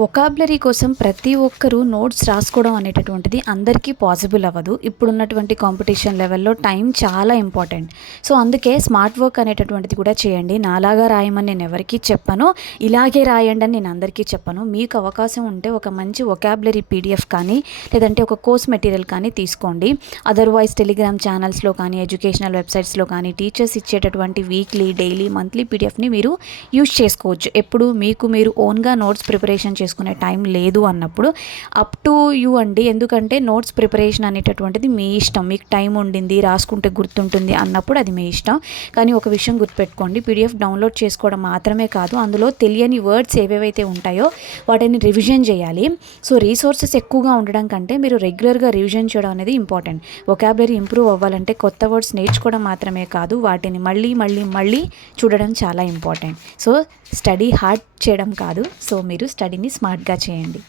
Vocabulary కోసం ప్రతి ఒక్కరూ నోట్స్ రాసుకోవడం అనేటటువంటిది అందరికీ పాసిబుల్ అవ్వదు. ఇప్పుడున్నటువంటి కాంపిటీషన్ లెవెల్‌లో టైం చాలా ఇంపార్టెంట్. సో, అందుకే స్మార్ట్ వర్క్ అనేటటువంటిది కూడా చేయండి. నాలాగా రాయమని నేను ఎవరికీ చెప్పను. ఇలాగే రాయండి అని నేను అందరికీ చెప్పను. మీకు అవకాశం ఉంటే ఒక మంచి వొకాబులరీ పీడిఎఫ్ కానీ, లేదంటే ఒక కోర్స్ మెటీరియల్ కానీ తీసుకోండి. అదర్‌వైజ్ టెలిగ్రామ్ ఛానల్స్‌లో కానీ, ఎడ్యుకేషనల్ వెబ్‌సైట్స్‌లో కానీ టీచర్స్ ఇచ్చేటటువంటి వీక్లీ, డైలీ, మంత్లీ పీడిఎఫ్‌ని మీరు యూజ్ చేసుకోవచ్చు. ఎప్పుడు మీకు మీరు ఓన్‌గా నోట్స్ ప్రిపరేషన్ చేసుకునే టైం లేదు అన్నప్పుడు అప్ టు యూ అండి. ఎందుకంటే నోట్స్ ప్రిపరేషన్ అనేటటువంటిది మీ ఇష్టం. మీకు టైం ఉండింది, రాసుకుంటే గుర్తుంటుంది అన్నప్పుడు అది మీ ఇష్టం. కానీ ఒక విషయం గుర్తుపెట్టుకోండి, పీడిఎఫ్ డౌన్లోడ్ చేసుకోవడం మాత్రమే కాదు, అందులో తెలియని వర్డ్స్ ఏవేవైతే ఉంటాయో వాటిని రివిజన్ చేయాలి. సో, రీసోర్సెస్ ఎక్కువగా ఉండడం కంటే మీరు రెగ్యులర్గా రివిజన్ చేయడం అనేది ఇంపార్టెంట్. వొకాబులరీ ఇంప్రూవ్ అవ్వాలంటే కొత్త వర్డ్స్ నేర్చుకోవడం మాత్రమే కాదు, వాటిని మళ్ళీ చూడడం చాలా ఇంపార్టెంట్. సో, స్టడీ హార్డ్ చేయడం కాదు. సో, మీరు స్టడీని స్మార్ట్‌గా చేయండి.